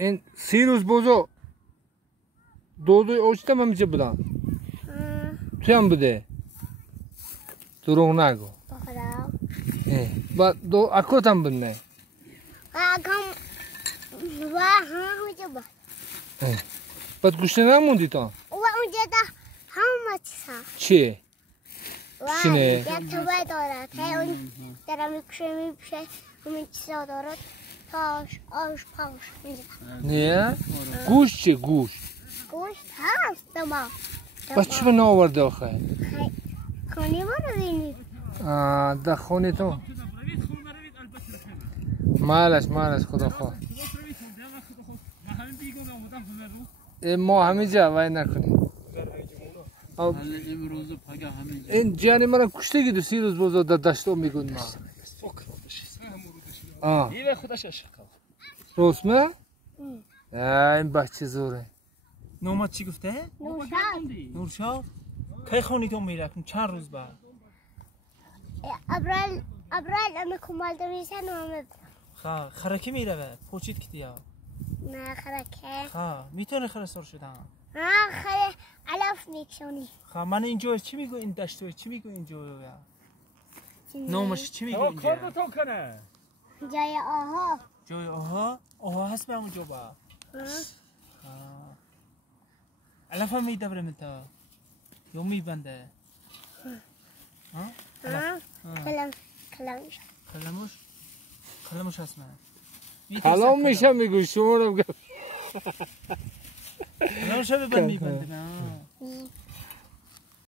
این 3 روز بوزو دودوی اوچتم همیشه بودن توی هم بوده دروغ نگو با دو اکوت هم بودنه بعد گوشته نموندی تا اونجا دا همه چیه؟ چینه؟ یک توبه دارد اون در میکشه میپشه همین چیزا دارد تاش آش پاش نه؟ گوشت چه گوشت؟ گوشت هست دما بس چی به ناورده آخه؟ خانی ما رو بینید در خونه تو مالش خدا خواه ما همه جا وای نکنیم این جانی مرا کشته گیدو 3 روز بوزو در دشتو میگون ما روسمه؟ این بچه زوره نومت چی گفته؟ نورشاد کی خونی تو میرکن چند روز بعد ابرال اما کمال دویسه نامه خرکی میره پوچید کتیا نه خرکه میتونه خرسار شدن خره علف میکشونی من اینجا چی میگو این دشتوی چی میگو اینجا نامش چی میگو اینجا جای آها جای آها هست به همونجا با علف هم میدبره متا یا میبنده کلمش هست من کلام میشه میگو شما رو کلمش هم ببند میبنده